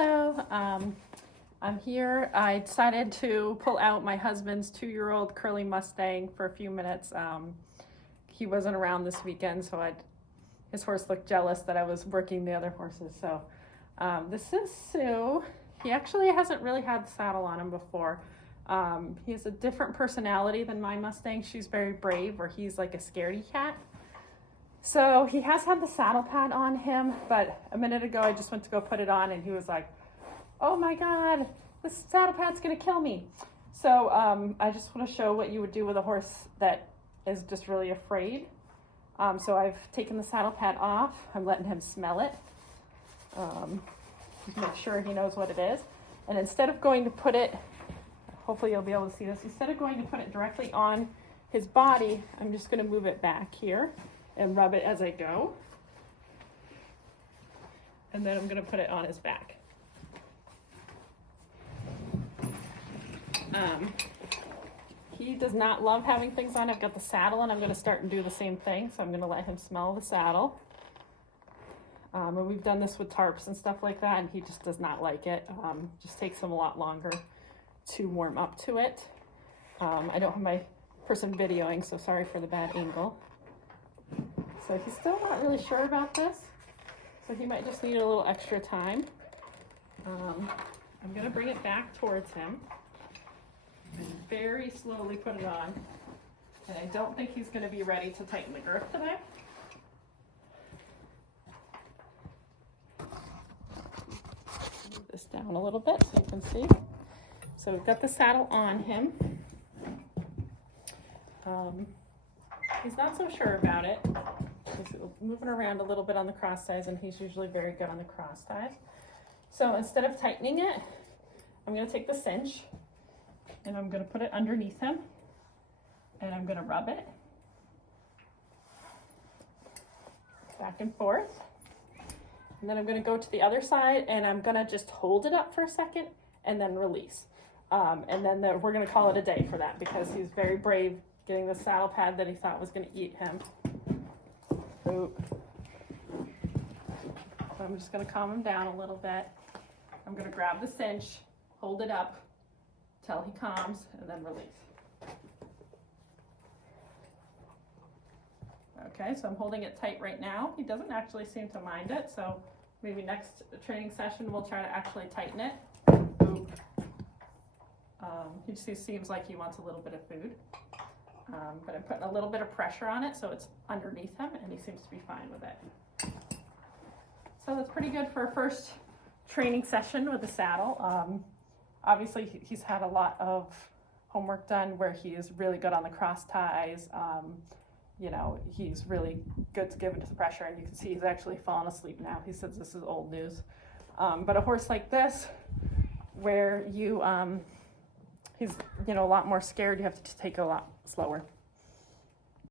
Hello, I'm here. I decided to pull out my husband's 2-year-old Curley Mustang for a few minutes. He wasn't around this weekend, so his horse looked jealous that I was working the other horses. So this is Sue. He actually hasn't really had the saddle on him before. He has a different personality than my Mustang. She's very brave, where he's like a scaredy cat. So he has had the saddle pad on him, but a minute ago I just went to go put it on and he was like, oh my God, this saddle pad's gonna kill me. So I just want to show what you would do with a horse that is just really afraid. So I've taken the saddle pad off. I'm letting him smell it. Make sure he knows what it is. And instead of going to put it, hopefully you'll be able to see this, instead of going to put it directly on his body, I'm just gonna move it back here and rub it as I go. And then I'm gonna put it on his back. He does not love having things on. I've got the saddle and I'm gonna start and do the same thing. So I'm gonna let him smell the saddle. And we've done this with tarps and stuff like that, and he just does not like it. Just takes him a lot longer to warm up to it. I don't have my person videoing, so sorry for the bad angle. So he's still not really sure about this, so he might just need a little extra time. I'm gonna bring it back towards him and very slowly put it on. And I don't think he's gonna be ready to tighten the girth today. Move this down a little bit so you can see. So we've got the saddle on him. He's not so sure about it. He's moving around a little bit on the cross ties, and he's usually very good on the cross ties. So instead of tightening it, I'm going to take the cinch and I'm going to put it underneath him, and I'm going to rub it back and forth. And then I'm going to go to the other side and I'm going to just hold it up for a second and then release. And then we're going to call it a day for that, because he's very brave getting the saddle pad that he thought was going to eat him. So I'm just going to calm him down a little bit. I'm going to grab the cinch, hold it up till he calms, and then release. Okay, so I'm holding it tight right now. He doesn't actually seem to mind it, so maybe next training session we'll try to actually tighten it. He just seems like he wants a little bit of food. But I'm putting a little bit of pressure on it so it's underneath him, and he seems to be fine with it. So that's pretty good for a first training session with the saddle. Obviously he's had a lot of homework done where he is really good on the cross ties. You know, he's really good to give into the pressure, and you can see he's actually fallen asleep now. He says this is old news. But a horse like this, where he's, a lot more scared, you have to just take it a lot slower.